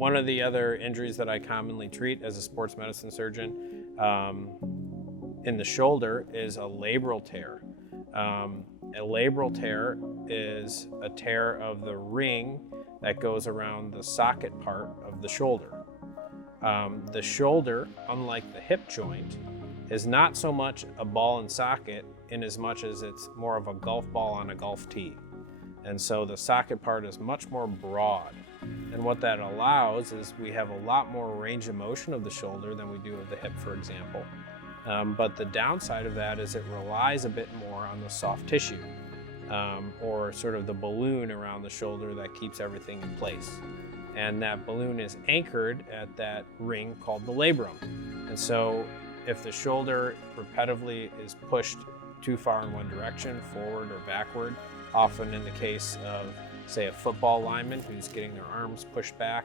One of the other injuries that I commonly treat as a sports medicine surgeon in the shoulder is a labral tear. A labral tear is a tear of the ring that goes around the socket part of the shoulder. The shoulder, unlike the hip joint, is not so much a ball and socket in as much as it's more of a golf ball on a golf tee. And so the socket part is much more broad. And what that allows is we have a lot more range of motion of the shoulder than we do of the hip, for example. But the downside of that is it relies a bit more on the soft tissue, or sort of the balloon around the shoulder that keeps everything in place. And that balloon is anchored at that ring called the labrum. And so if the shoulder repetitively is pushed too far in one direction, forward or backward, often in the case of, say, a football lineman who's getting their arms pushed back,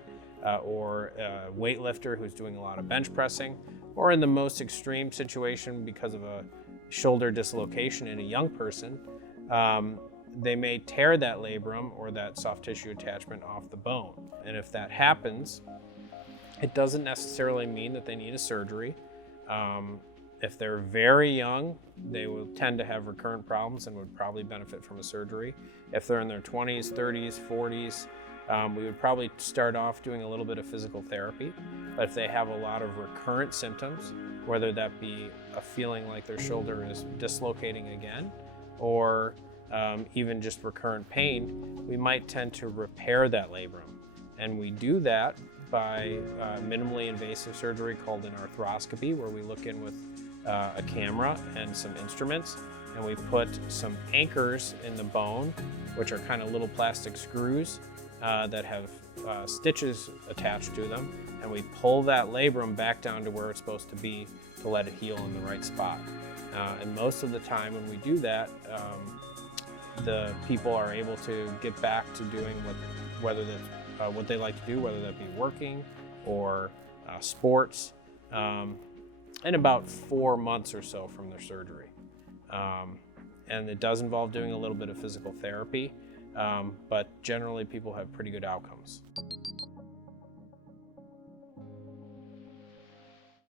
or a weightlifter who's doing a lot of bench pressing, or in the most extreme situation because of a shoulder dislocation in a young person, they may tear that labrum or that soft tissue attachment off the bone. And if that happens, it doesn't necessarily mean that they need a surgery. If they're very young, they will tend to have recurrent problems and would probably benefit from a surgery. If they're in their 20s, 30s, 40s, we would probably start off doing a little bit of physical therapy. But if they have a lot of recurrent symptoms, whether that be a feeling like their shoulder is dislocating again, or even just recurrent pain, we might tend to repair that labrum. And we do that by minimally invasive surgery called an arthroscopy, where we look in with a camera and some instruments, and we put some anchors in the bone, which are kind of little plastic screws that have stitches attached to them, and we pull that labrum back down to where it's supposed to be to let it heal in the right spot. And most of the time when we do that, the people are able to get back to doing what they like to do, whether that be working or sports, in about 4 months or so from their surgery. And it does involve doing a little bit of physical therapy, but generally people have pretty good outcomes.